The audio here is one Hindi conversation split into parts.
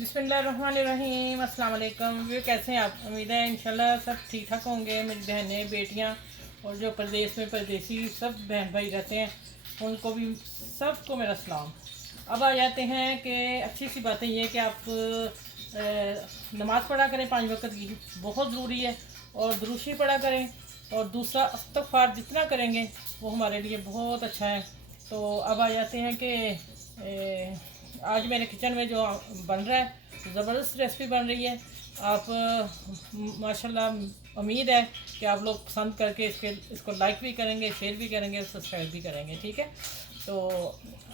बिस्मिल्लाहिर्रहमानिर्रहीम। अस्सलाम वालेकुम। वे कैसे हैं आप? उम्मीद है इंशाल्लाह सब ठीक ठाक होंगे। मेरी बहनें बेटियां और जो प्रदेश में परदेसी सब बहन भाई रहते हैं उनको भी सबको मेरा सलाम। अब आ जाते हैं कि अच्छी सी बातें ये कि आप नमाज़ पढ़ा करें 5 वक्त की, बहुत ज़रूरी है। और दुरूशी पढ़ा करें। और दूसरा इस्तग़फ़ार जितना करेंगे वो हमारे लिए बहुत अच्छा है। तो अब आ जाते हैं कि आज मेरे किचन में जो बन रहा है ज़बरदस्त रेसिपी बन रही है। आप माशाल्लाह उम्मीद है कि आप लोग पसंद करके इसको लाइक भी करेंगे, शेयर भी करेंगे, सब्सक्राइब भी करेंगे। ठीक है, तो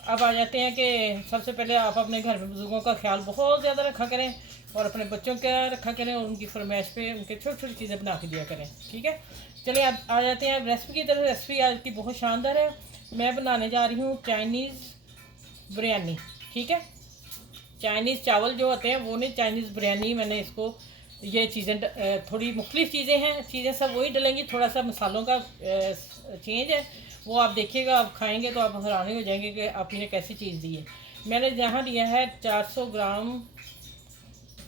अब आ जाते हैं कि सबसे पहले आप अपने घर में बुज़ुर्गों का ख्याल बहुत ज़्यादा रखा करें और अपने बच्चों का रखा करें और उनकी फरमाइश पे उनके छोटी छोटी चीज़ें बना के दिया करें। ठीक है, चलिए अब आ जाते हैं रेसिपी की तरफ। रेसिपी आज की बहुत शानदार है। मैं बनाने जा रही हूँ चाइनीज़ बिरयानी। ठीक है, चाइनीज़ चावल जो होते हैं वो नहीं, चाइनीज़ बिरयानी। मैंने इसको ये चीज़ें थोड़ी मुख्तलिफ चीज़ें हैं, चीज़ें सब वही डलेंगी, थोड़ा सा मसालों का चेंज है। वो आप देखिएगा, आप खाएंगे तो आप हैरान हो जाएंगे कि आपने कैसी चीज़ दी है। मैंने यहाँ लिया है 400 ग्राम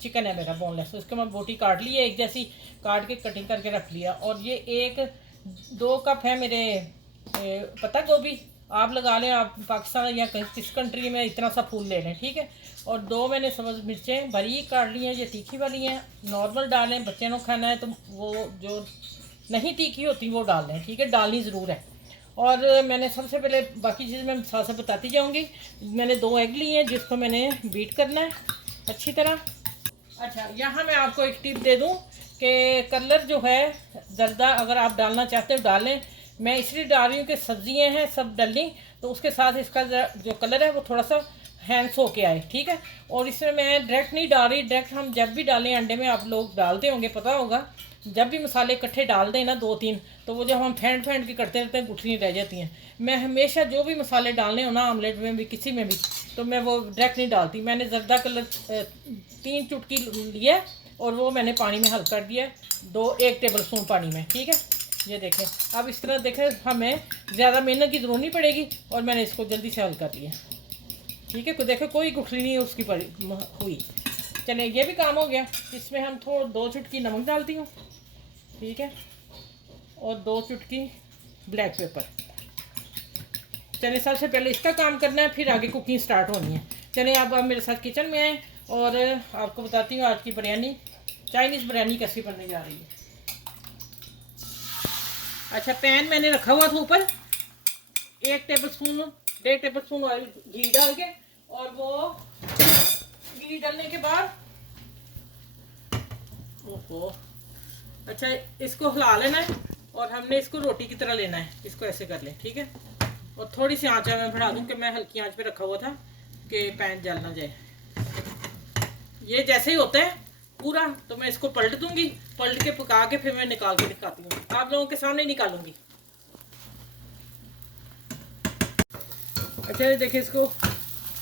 चिकन है मेरा बोनलेस। उसको मैं बोटी काट ली है, एक जैसी काट के कटिंग करके रख लिया। और ये 1-2 कप है मेरे पत्ता गोभी। आप लगा लें, आप पाकिस्तान या किस कंट्री में इतना सा फूल ले लें। ठीक है, और 2 मैंने सब्ज़ मिर्चें बारीक काट ली हैं, ये तीखी वाली हैं। नॉर्मल डालें, बच्चे को खाना है तो वो जो नहीं तीखी होती वो डाल लें। ठीक है, डालनी ज़रूर है। और मैंने सबसे पहले बाकी चीज़ें मैं साथ साथ बताती जाऊँगी। मैंने 2 एग लिए हैं जिसको मैंने बीट करना है अच्छी तरह। अच्छा, यहाँ मैं आपको एक टिप दे दूँ कि कलर जो है ज़र्दा अगर आप डालना चाहते हो डालें। मैं इसलिए डाल रही हूँ कि सब्जियाँ हैं सब डली, तो उसके साथ इसका जो कलर है वो थोड़ा सा हैंस होके आए। ठीक है, और इसमें मैं डायरेक्ट नहीं डाल रही। डायरेक्ट हम जब भी डालें अंडे में, आप लोग डालते होंगे पता होगा, जब भी मसाले इकट्ठे डाल दें ना 2-3, तो वो जब हम फेंट फेंट के करते रहते हैं गुठलियाँ रह जाती हैं। मैं हमेशा जो भी मसाले डालने हो ना, आमलेट में भी किसी में भी, तो मैं वो डायरेक्ट नहीं डालती। मैंने ज़र्दा कलर 3 चुटकी लिया और वो मैंने पानी में हल कर दिया, 1 टेबल स्पून पानी में। ठीक है, ये देखें। अब इस तरह देखें, हमें ज़्यादा मेहनत की ज़रूरत नहीं पड़ेगी और मैंने इसको जल्दी से हल कर दिया। ठीक है, देखें कोई गुठली नहीं उसकी हुई। चलिए, ये भी काम हो गया। इसमें हम 2 चुटकी नमक डालती हूँ। ठीक है, और 2 चुटकी ब्लैक पेपर। चलिए, सबसे पहले इसका काम करना है, फिर आगे कुकिंग स्टार्ट होनी है। चलिए, आप मेरे साथ किचन में आए और आपको बताती हूँ आज की बिरयानी, चाइनीज़ बिरयानी कैसी बनने जा रही है। अच्छा, पैन मैंने रखा हुआ था ऊपर, 1 टेबल स्पून ऑयल घी डाल के, और वो घी डालने के बाद ओहो, अच्छा इसको हिला लेना है और हमने इसको रोटी की तरह लेना है। इसको ऐसे कर लें। ठीक है, और थोड़ी सी आंच मैं बढ़ा दूँ कि मैं हल्की आंच पे रखा हुआ था कि पैन जल ना जाए। ये जैसे ही होता है पूरा, तो मैं इसको पलट दूंगी। पलट के पका के फिर मैं निकाल के दिखाती हूँ, आप लोगों के सामने निकालूंगी। अच्छा, देखिए इसको,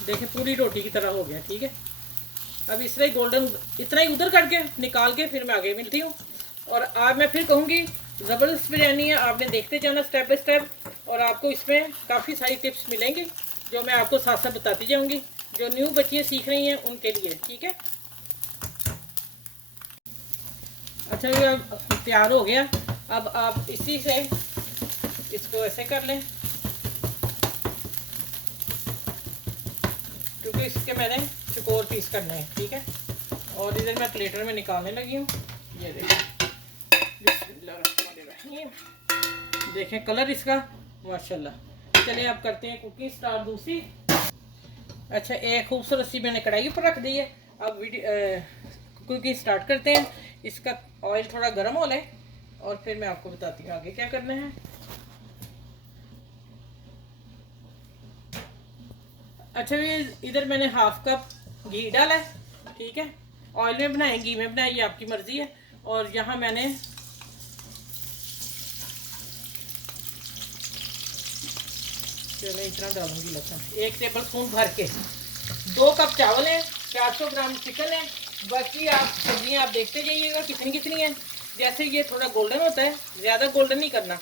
देखिए पूरी रोटी की तरह हो गया। ठीक है, अब इस तरह गोल्डन इतना ही उधर करके निकाल के फिर मैं आगे मिलती हूँ। और आज मैं फिर कहूँगी, ज़बरदस्त बिरयानी है, आपने देखते जाना स्टेप बाय स्टेप, और आपको इसमें काफ़ी सारी टिप्स मिलेंगी जो मैं आपको साथ साथ बताती जाऊँगी, जो न्यू बच्चियाँ सीख रही हैं उनके लिए। ठीक है, अच्छा ये तैयार हो गया। अब आप इसी से इसको ऐसे कर लें, क्योंकि इसके मैंने चकोर पीस करने हैं। ठीक है, और इधर मैं प्लेटर में निकालने लगी हूँ। ये देखें कलर इसका माशाल्लाह। चलिए अब करते हैं कुकिंग स्टार्ट दूसरी। अच्छा, एक खूबसूरत सी मैंने कढ़ाई पर रख दी है। अब कुकिंग स्टार्ट करते हैं। इसका ऑयल थोड़ा गर्म हो ले और फिर मैं आपको बताती हूँ आगे क्या करना है। अच्छा, ये इधर मैंने 1/2 कप घी डाला है। ठीक है, ऑयल में बनाएं घी में बनाएं, ये आपकी मर्जी है। और यहाँ मैंने चलो इतना डालूंगी लहसुन, 1 टेबल स्पून भर के। 2 कप चावल है, 400 ग्राम चिकन है। बाकी आप सब्जियाँ आप देखते जाइएगा कितनी कितनी है। जैसे ये थोड़ा गोल्डन होता है, ज़्यादा गोल्डन नहीं करना,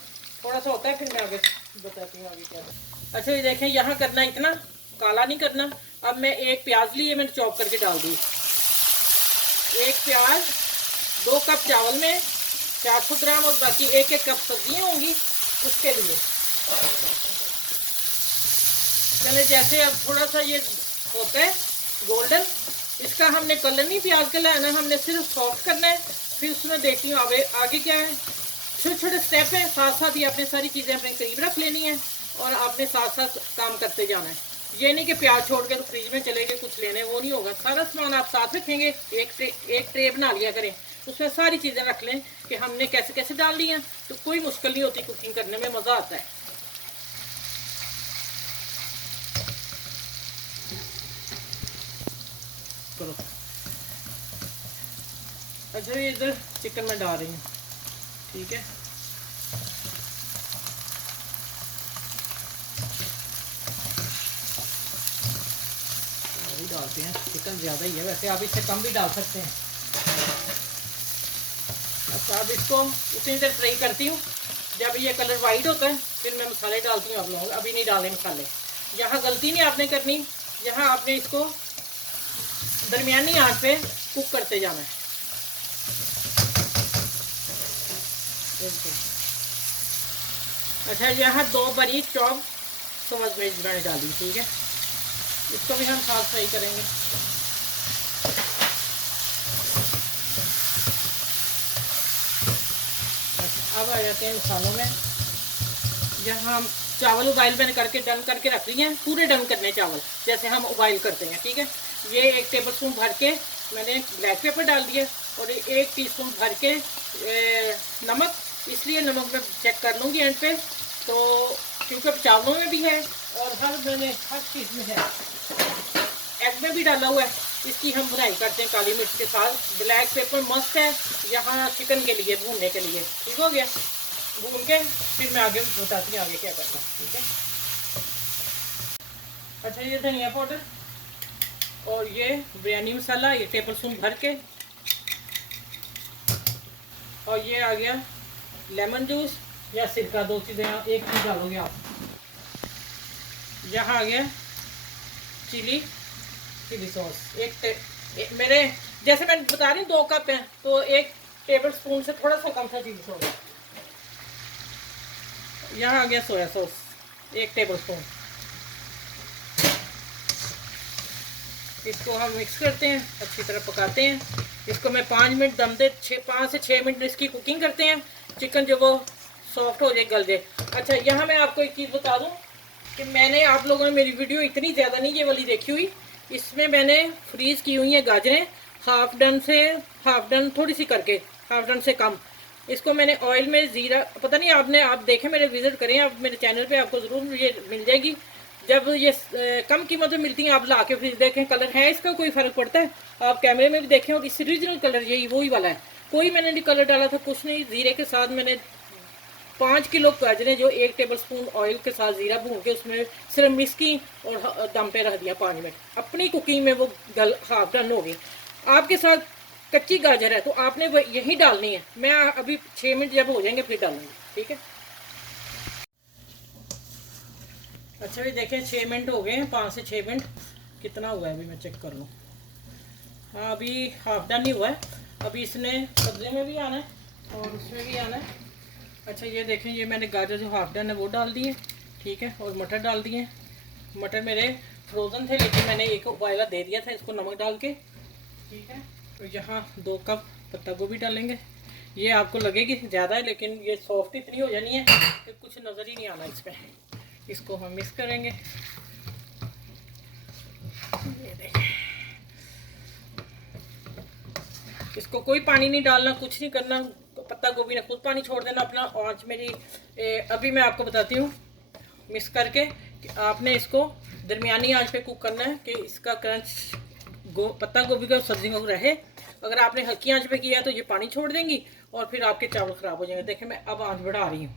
थोड़ा सा होता है, फिर मैं आगे बताती हूँ आगे क्या। अच्छा, ये देखें यहाँ करना, इतना काला नहीं करना। अब मैं 1 प्याज ली है, मैंने चॉप करके डाल दी। एक प्याज, 2 कप चावल में 400 ग्राम और बाकी 1-1 कप सब्जियाँ होंगी उसके लिए। चले जैसे अब थोड़ा सा ये होता है गोल्डन, इसका हमने कलर नहीं प्याज का लाना, हमने सिर्फ सॉफ्ट करना है। फिर उसमें देखती हूँ आगे क्या है। छोटे छोटे स्टेप हैं, साथ साथ ही आपने सारी चीज़ें अपने करीब रख लेनी है और आपने साथ साथ काम करते जाना है। ये नहीं कि प्याज छोड़ के तो फ्रिज में चले गए कुछ लेने, वो नहीं होगा। सारा सामान आप साथ रखेंगे, एक ट्रे बना लिया करें, उसमें सारी चीज़ें रख लें कि हमने कैसे कैसे डाल ली हैं, तो कोई मुश्किल नहीं होती, कुकिंग करने में मज़ा आता है। चलो अच्छा, ये इधर चिकन में डाल रही हूँ, ठीक है। डालते हैं, चिकन ज़्यादा ही है वैसे, आप इससे कम भी डाल सकते हैं। अच्छा, अब इसको उतनी देर फ्राई करती हूँ, जब ये कलर वाइट होता है फिर मैं मसाले डालती हूँ। आप लोग अभी नहीं डालें मसाले। यहाँ गलती नहीं आपने करनी, यहाँ आपने इसको दरमियानी आंच पे कुक करते जाना है। अच्छा, यहाँ 2 बारीक चॉप सब्ज़ मिर्च मैंने डाली, ठीक है। इसको भी हम साथ फ्राई करेंगे। अच्छा, अब आ जाते हैं मसालों में। यहाँ हम चावल उबाइल मैंने करके डन करके रख लिए हैं, पूरे डन करने चावल जैसे हम उबाइल करते हैं, ठीक है। ये 1 टेबलस्पून भर के मैंने ब्लैक पेपर डाल दिया और 1 टीस्पून भर के नमक, इसलिए नमक मैं चेक कर लूँगी एंड पे, तो क्योंकि चावलों में भी है और मैंने हर चीज़ में है, एग में भी डाला हुआ है। इसकी हम बुनाई करते हैं काली मिर्च के साथ। ब्लैक पेपर मस्त है यहाँ चिकन के लिए, भूनने के लिए। ठीक हो गया, भून के फिर मैं आगे बताती हूँ आगे क्या करना है, ठीक है। अच्छा, ये धनिया पाउडर और ये बिरयानी मसाला, ये टेबलस्पून भर के, और ये आ गया लेमन जूस या सिरका, 2 चीज़ें एक चीज़ डालोगे आप। यहाँ आ गया चिली सॉस, मेरे जैसे मैं बता रही हूँ 2 कप है तो 1 टेबलस्पून से थोड़ा सा कम था चिली सॉस। यहाँ आ गया सोया सॉस 1 टेबलस्पून। इसको हम मिक्स करते हैं, अच्छी तरह पकाते हैं। इसको मैं 5 मिनट दम दे 5 से 6 मिनट इसकी कुकिंग करते हैं, चिकन जो वो सॉफ्ट हो जाए, गल जाए। अच्छा, यहाँ मैं आपको एक चीज़ बता दूँ कि मैंने, आप लोगों ने मेरी वीडियो इतनी ज़्यादा नहीं ये वाली देखी हुई, इसमें मैंने फ्रीज़ की हुई है गाजरें, हाफ डन थोड़ी सी करके, हाफ डन से कम। इसको मैंने ऑयल में ज़ीरा, पता नहीं आप देखें, मेरे विज़िट करें आप मेरे चैनल पे, आपको ज़रूर ये मिल जाएगी। जब ये कम कीमत में मिलती हैं, आप ला के फिर देखें कलर है इसका कोई फ़र्क पड़ता है, आप कैमरे में भी देखें, और इस ओरिजिनल कलर यही वही वाला है, कोई मैंने नहीं कलर डाला था, कुछ नहीं। ज़ीरे के साथ मैंने 5 किलो गाजरें जो 1 टेबलस्पून ऑयल के साथ ज़ीरा भून के उसमें सिर्फ मिक्स की और दम पे रख दिया 5 मिनट। अपनी कुकिंग में वो हाफ डन हो गई। आपके साथ कच्ची गाजर है तो आपने वो यही डालनी है। मैं अभी 6 मिनट जब हो जाएंगे फिर डालूंगी, ठीक है। अच्छा, भी देखें 6 मिनट हो गए हैं, 5 से 6 मिनट कितना हुआ है अभी मैं चेक कर लूँ। हाँ, अभी हाफ डन ही हुआ है, अभी इसने सब्जी में भी आना है और उसमें भी आना है। अच्छा, ये देखें, ये मैंने गाजर जो हाफ डन है वो डाल दिए, ठीक है, और मटर डाल दिए। मटर मेरे फ्रोज़न थे लेकिन मैंने एक उबाला दे दिया था इसको नमक डाल के, ठीक है। तो यहाँ 2 कप पत्ता गोभी डालेंगे। ये आपको लगेगी ज़्यादा है लेकिन ये सॉफ्ट इतनी हो जानी है कि कुछ नज़र ही नहीं आना इसमें। इसको हम मिक्स करेंगे, ये देखें। इसको कोई पानी नहीं डालना, कुछ नहीं करना, पत्ता गोभी ने खुद पानी छोड़ देना अपना। आँच मेरी अभी मैं आपको बताती हूँ मिक्स करके कि आपने इसको दरमियानी आंच पे कुक करना है कि इसका क्रंच पत्ता गोभी का सब्जियों को रहे। अगर आपने हल्की आंच पे किया तो ये पानी छोड़ देंगी और फिर आपके चावल ख़राब हो जाएंगे। देखें, मैं अब आंच बढ़ा रही हूँ,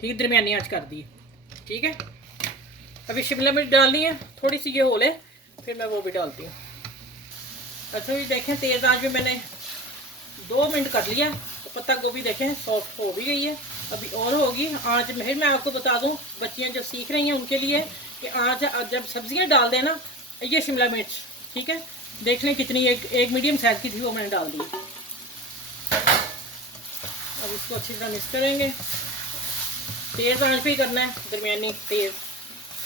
ठीक है, दरमियानी आंच कर दी, ठीक है। अभी शिमला मिर्च डालनी है, थोड़ी सी ये हो ले फिर मैं वो भी डालती हूँ। अच्छा, ये देखें तेज़ आंच में मैंने 2 मिनट कर लिया तो पत्ता गोभी देखें सॉफ्ट हो भी गई है, अभी और होगी आँच। फिर मैं आपको बता दूं, बच्चियां जो सीख रही हैं उनके लिए कि आँच जब सब्जियां डाल देना, ये शिमला मिर्च, ठीक है, देख लें कितनी, एक मीडियम साइज़ की थी वो मैंने डाल दी। अब इसको अच्छी तरह मिक्स करेंगे। तेज़ आंच पे ही करना है, दरमियानी तेज़,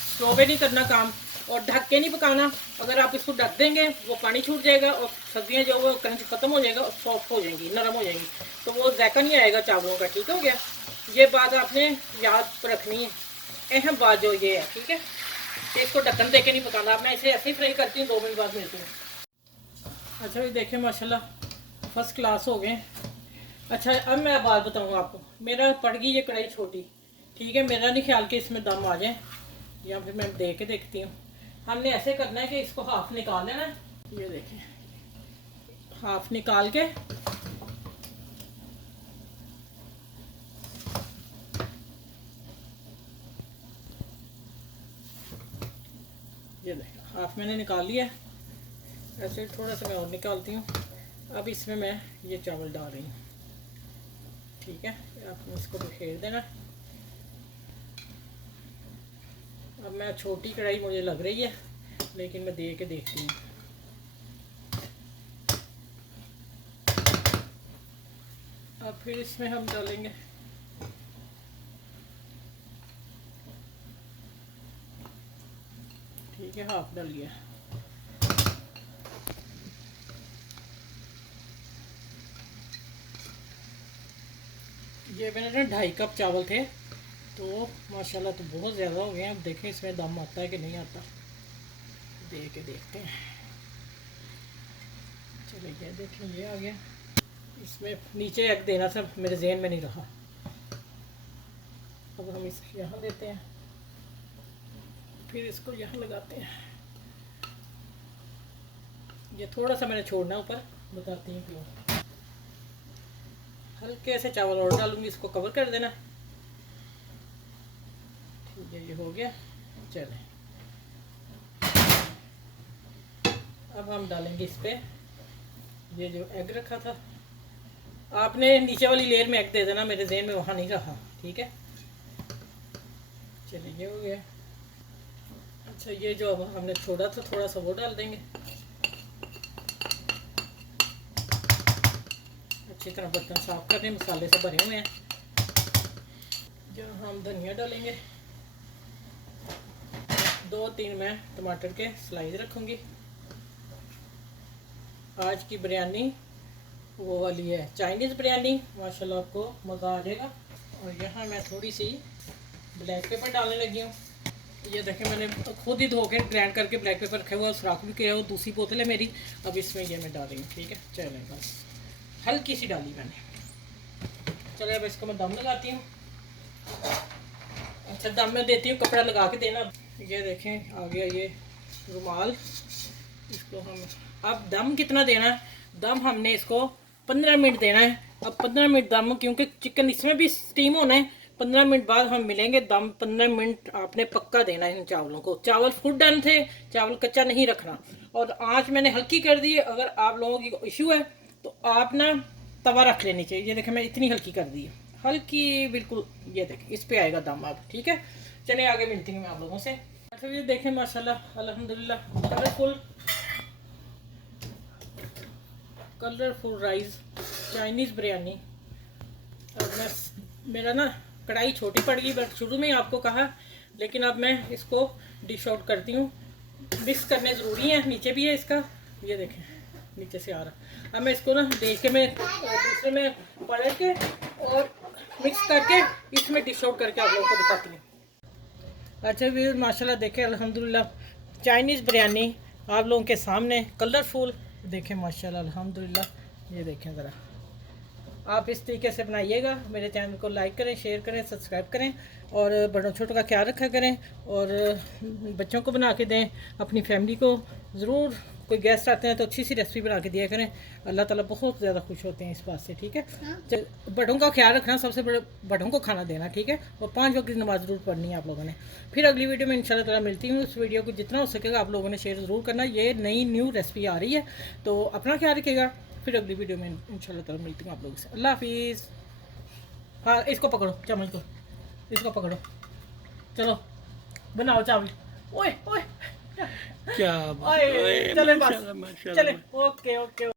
स्लो पे नहीं करना काम, और ढक के नहीं पकाना। अगर आप इसको ढक देंगे वो पानी छूट जाएगा और सब्जियां जो वो क्रंच खत्म हो जाएगा और सॉफ्ट हो जाएंगी, नरम हो जाएंगी, तो वो जायका नहीं आएगा चावलों का। ठीक हो गया, ये बात आपने याद रखनी है, अहम बात जो ये है। ठीक है, कि इसको ढक्कन दे के नहीं पकाना। मैं इसे ऐसे ही फ्राई करती हूँ, 2 मिनट बाद मिलती हूँ। अच्छा ये देखें माशाल्लाह फर्स्ट क्लास हो गए। अच्छा अब मैं बात बताऊँ आपको, मेरा पड़ गई ये कढ़ाई छोटी। ठीक है, मेरा नहीं ख्याल कि इसमें दम आ जाए, या फिर मैं दे के देखती हूँ। हमने ऐसे करना है कि इसको हाफ निकाल लेना है। ये देखें, हाफ निकाल के ये देखें, हाफ मैंने निकाल लिया। ऐसे थोड़ा सा मैं और निकालती हूँ। अब इसमें मैं ये चावल डाल रही हूँ। ठीक है, आपने इसको बिखेर देना। अब मैं छोटी कढ़ाई मुझे लग रही है, लेकिन मैं दे के देखती हूँ। अब फिर इसमें हम डालेंगे ठीक है, हाफ डाल लिया। ये मैंने ना 2.5 कप चावल थे, तो माशाल्लाह तो बहुत ज़्यादा हो गए हैं। अब देखें इसमें दम आता है कि नहीं आता, दे के देखते हैं। चलिए ये देखें, ये आ गया। इसमें नीचे एग देना था, मेरे जहन में नहीं रहा। अब हम इसे यहाँ देते हैं, फिर इसको यहाँ लगाते हैं। ये थोड़ा सा मैंने छोड़ना ऊपर, बताती हूँ क्यों। हल्के से चावल और डालूंगी, इसको कवर कर देना। ठीक है, ये हो गया। चलें अब हम डालेंगे इस पर ये जो एग रखा था। आपने नीचे वाली लेयर में एग दे देना, मेरे जहन में वहाँ नहीं रहा। ठीक है, चलिए ये हो गया। अच्छा ये जो अब हमने छोड़ा था थोड़ा सा, वो डाल देंगे। अच्छी तरह बर्तन साफ करने, मसाले से भरे हुए हैं। जो हम धनिया डालेंगे, 2-3 मैं टमाटर के स्लाइस रखूँगी। आज की बिरयानी वो वाली है, चाइनीज़ बिरयानी। माशाल्लाह आपको मज़ा आ जाएगा। और यहाँ मैं थोड़ी सी ब्लैक पेपर डालने लगी हूँ। ये देखें, मैंने खुद ही धो के ग्राइंड करके ब्लैक पेपर रखा हुआ, सुराख भी किया, वो दूसरी बोतल है मेरी। अब इसमें ये मैं डाल रही हूँ। ठीक है, चलें, बस हल्की सी डाली मैंने। चले अब इसको मैं दम लगाती हूँ। अच्छा दम में देती हूँ, कपड़ा लगा के देना। ये देखें आ गया ये रुमाल। इसको हम अब दम कितना देना है, दम हमने इसको 15 मिनट देना है। अब 15 मिनट दम, क्योंकि चिकन इसमें भी स्टीम होना है। 15 मिनट बाद हम मिलेंगे। दम 15 मिनट आपने पक्का देना है इन चावलों को। चावल फुल डन थे, चावल कच्चा नहीं रखना। और आँच मैंने हल्की कर दी है। अगर आप लोगों की इशू है तो आप ना तवा रख लेनी चाहिए। ये देखें मैं इतनी हल्की कर दी है, हल्की बिल्कुल। ये देखें इस पे आएगा दम अब। ठीक है, चलिए आगे मिलती हूँ मैं आप लोगों से। अच्छा ये देखें माशाल्लाह अल्हम्दुलिल्लाह कलरफुल राइस चाइनीज़ बिरयानी। अब मैं मेरा ना कढ़ाई छोटी पड़ गई, बट शुरू में ही आपको कहा, लेकिन अब मैं इसको डिश आउट करती हूँ। मिक्स करने ज़रूरी है, नीचे भी है इसका, ये देखें नीचे से आ रहा। अब मैं इसको ना देख के मैं दूसरे में पलट के और मिक्स करके इसमें डिश आउट करके आप लोगों को दिखाती हूँ। अच्छा भी माशाल्लाह देखें अल्हम्दुलिल्लाह चाइनीज़ बिरयानी आप लोगों के सामने कलरफुल। देखें माशाल्लाह अल्हम्दुलिल्लाह। ये देखें ज़रा, आप इस तरीके से बनाइएगा। मेरे चैनल को लाइक करें, शेयर करें, सब्सक्राइब करें, और बड़ों छोटों का ख्याल रखा करें, और बच्चों को बना के दें, अपनी फैमिली को ज़रूर। कोई गेस्ट आते हैं तो अच्छी सी रेसिपी बना के दिया करें, अल्लाह ताला बहुत ज़्यादा खुश होते हैं इस बात से। ठीक है, बड़ों का ख्याल रखना, सबसे बड़े बड़ों को खाना देना। ठीक है, और 5 वक्त की नमाज ज़रूर पढ़नी है आप लोगों ने। फिर अगली वीडियो में इंशाल्लाह ताला मिलती हूँ। इस वीडियो को जितना हो सकेगा आप लोगों ने शेयर ज़रूर करना। ये नई न्यू रेसिपी आ रही है, तो अपना ख्याल रखिएगा। फिर अगली वीडियो में इंशाल्लाह ताला मिलती हूँ आप लोगों से। अल्लाह हाफिज़। हाँ इसको पकड़ो, चम्मच को इसको पकड़ो, चलो बनाओ चावल। ओए ओए क्या बात ओए, है, चले बस माशाल्लाह माशाल्लाह। चले ओके ओके